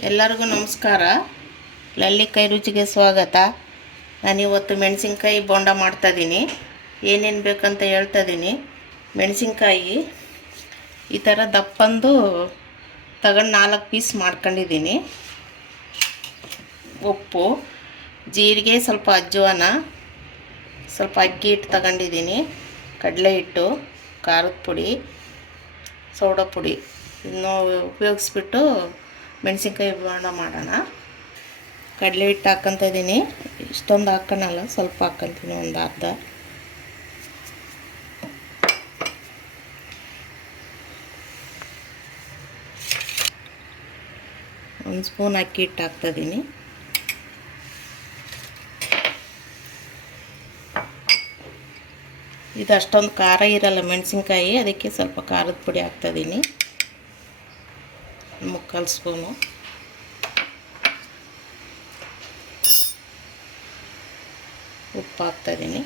ಎಲ್ಲರಿಗೂ ನಮಸ್ಕಾರ. ಲಲ್ಲಿಕಾಯಿ ರುಚಿಗೆ ಸ್ವಾಗತ. ನಾನಿವತ್ತು ಮೆಣಸಿನ್ಕಾಯಿ ಬೋಂಡ ಮಾಡ್ತಾಯಿದ್ದೀನಿ ಏನೇನು ಬೇಕಂತ ಹೇಳ್ತಾ ಇದ್ದೀನಿ. ಮೆಣಸಿನ್ಕಾಯಿ ಈ ಥರ ದಪ್ಪಂದು ತಗೊಂಡು ನಾಲ್ಕು ಪೀಸ್ ಮಾಡ್ಕೊಂಡಿದ್ದೀನಿ. ಉಪ್ಪು, ಜೀರಿಗೆ, ಸ್ವಲ್ಪ ಅಜ್ವಾನ ಸ್ವಲ್ಪ ಅಕ್ಕಿ ಹಿಟ್ಟು ತಗೊಂಡಿದ್ದೀನಿ. ಕಡಲೆ ಹಿಟ್ಟು, ಖಾರದ ಪುಡಿ, ಸೋಡಾ ಪುಡಿ. ಇದನ್ನು ಉಪಯೋಗಿಸ್ಬಿಟ್ಟು ಮೆಣಸಿನ್ಕಾಯಿ ಬೋಂಡ ಮಾಡೋಣ. ಕಡಲೆ ಹಿಟ್ಟು ಹಾಕ್ಕೊತ ಇದ್ದೀನಿ ಇಷ್ಟೊಂದು ಹಾಕ್ಕೊಳಲ್ಲ ಸ್ವಲ್ಪ ಹಾಕ್ಕೊಂತೀನಿ ಒಂದು ಅರ್ಧ. ಒಂದು ಸ್ಪೂನ್ ಅಕ್ಕಿ ಹಿಟ್ಟು ಹಾಕ್ತಾಯಿದ್ದೀನಿ ಇದು ಅಷ್ಟೊಂದು ಖಾರ ಇರಲ್ಲ ಮೆಣಸಿನ್ಕಾಯಿ, ಅದಕ್ಕೆ ಸ್ವಲ್ಪ ಖಾರದ ಪುಡಿ ಹಾಕ್ತಾಯಿದ್ದೀನಿ ಮುಕ್ಕಾಲು ಉಪ್ಪು ಹಾಕ್ತಾಯಿದ್ದೀನಿ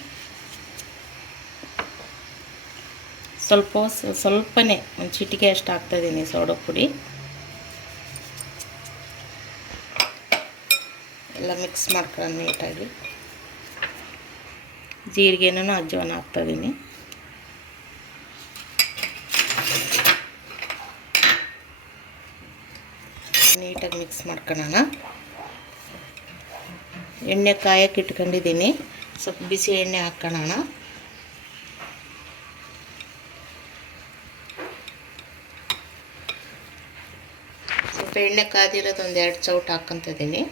ಸ್ವಲ್ಪ ಸ್ವಲ್ಪನೇ, ಒಂದು ಚಿಟಿಕೆ ಅಷ್ಟು ಹಾಕ್ತಾಯಿದ್ದೀನಿ ಸೋಡಾ ಪುಡಿ. ಎಲ್ಲ ಮಿಕ್ಸ್ ಮಾಡ್ಕೊಳ್ಳೋಣ ನೀಟಾಗಿ. ಜೀರಿಗೆನೂ ಅಜ್ಜವನ್ನು ಹಾಕ್ತಾಯಿದ್ದೀನಿ ನೀಟಾಗಿ ಮಿಕ್ಸ್ ಮಾಡ್ಕೊಳ್ಳೋಣ ಎಣ್ಣೆ ಕಾಯಕ್ಕೆ ಇಟ್ಕೊಂಡಿದ್ದೀನಿ. ಸ್ವಲ್ಪ ಬಿಸಿ ಎಣ್ಣೆ ಹಾಕ್ಕೊಳ್ಳೋಣ ಸ್ವಲ್ಪ ಎಣ್ಣೆ ಕಾದಿರೋದು ಒಂದು ಎರಡು ಚೌಟ್ ಹಾಕ್ಕೊತಿದ್ದೀನಿ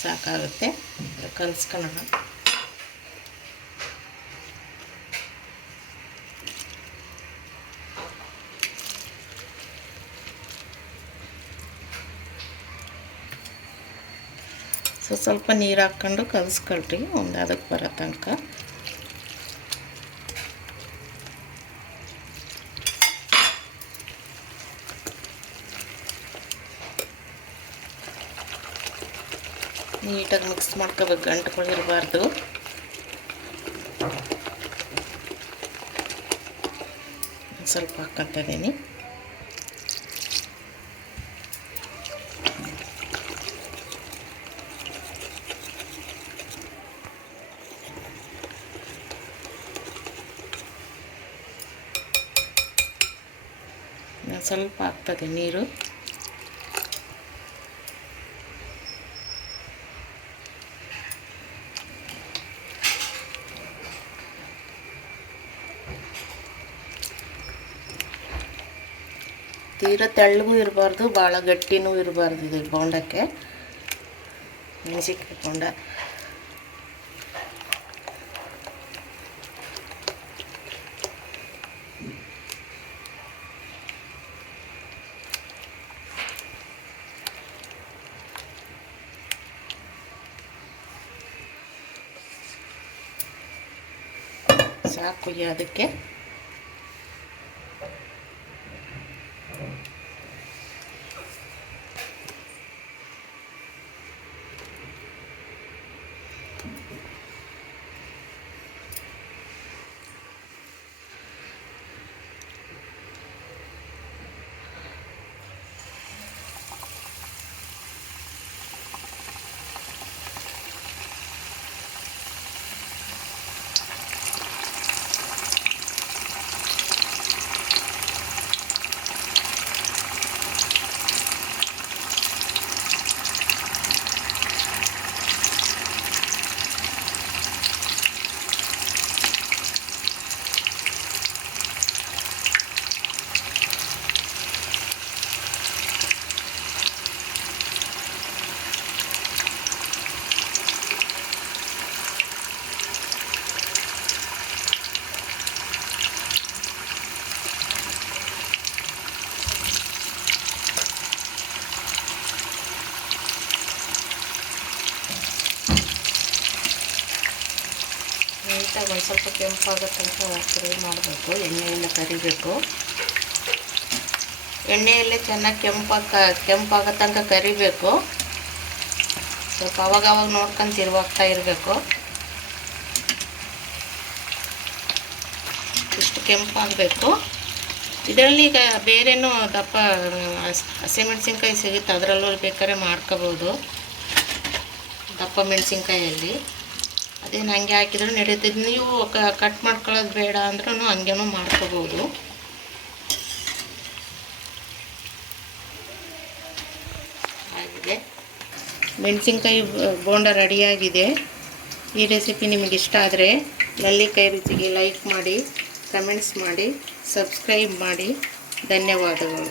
ಸಾಕಾಗುತ್ತೆ. ಕಲಿಸ್ಕೊಳ್ಳೋಣ ಸ್ವಲ್ಪ ನೀರು ಹಾಕ್ಕೊಂಡು ಕಲಿಸ್ಕೊಳ್ರಿ ಒಂದು ಅದಕ್ಕೆ ಬರೋ ತನಕ. ನೀಟಾಗಿ ಮಿಕ್ಸ್ ಮಾಡ್ಕೋಬೇಕು ಗಂಟುಗಳಿರಬಾರ್ದು ಸ್ವಲ್ಪ ಹಾಕ್ಕೊತ ನಾನು ಸ್ವಲ್ಪ ಹಾಕ್ತದೆ ನೀರು. ತೀರ ತೆಳ್ಳಗೂ ಇರಬಾರ್ದು ಭಾಳ ಗಟ್ಟಿನೂ ಇರಬಾರ್ದು ಇದು ಬೋಂಡಕ್ಕೆ. ಮೆಣಸಿನ್ಕಾಯಿ ಬೋಂಡ. ಸಾಕು ಅದಕ್ಕೆ. ನೀಟಾಗಿ ಒಂದು ಸ್ವಲ್ಪ ಕೆಂಪಾಗೋ ತನಕ ಫ್ರೈ ಮಾಡಬೇಕು. ಎಣ್ಣೆಯಲ್ಲಿ ಕರಿಬೇಕು. ಎಣ್ಣೆಯಲ್ಲೇ ಚೆನ್ನಾಗಿ ಕೆಂಪಾಗ ಕೆಂಪಾಗೋ ತನಕ ಕರಿಬೇಕು. ಸ್ವಲ್ಪ ಅವಾಗ ಅವಾಗ ನೋಡ್ಕೊಂಡು ತಿರುವಾಗ್ತಾ ಇರಬೇಕು. ಇಷ್ಟು ಕೆಂಪಾಗಬೇಕು ಇದರಲ್ಲಿ ಈಗ ಬೇರೆನೂ ದಪ್ಪ, ಹಸಿ ಹಸಿಮೆಣ್ಸಿನ್ಕಾಯಿ ಸಿಗುತ್ತೆ. ಅದರಲ್ಲೂ ಬೇಕಾದ್ರೆ ಮಾಡ್ಕೋಬೋದು. ದಪ್ಪ ಮೆಣಸಿನ್ಕಾಯಲ್ಲಿ. ಅದೇನು ಹಂಗೆ ಹಾಕಿದ್ರು ನಡೆಯುತ್ತೆ ನೀವು ಕಟ್ ಮಾಡ್ಕೊಳ್ಳೋದು ಬೇಡ ಅಂದ್ರೂ ಹಂಗೇನೂ ಮಾಡ್ಕೋಬೋದು. ಆಗಿದೆ. ಮೆಣಸಿನ್ಕಾಯಿ ಬೋಂಡ ರೆಡಿಯಾಗಿದೆ. ಈ ರೆಸಿಪಿ ನಿಮಗೆ ಇಷ್ಟ ಆದರೆ ನಲ್ಲಿಕಾಯಿ ರುಚಿಗೆ ಲೈಕ್ ಮಾಡಿ, ಕಮೆಂಟ್ಸ್ ಮಾಡಿ, ಸಬ್ಸ್ಕ್ರೈಬ್ ಮಾಡಿ. ಧನ್ಯವಾದಗಳು.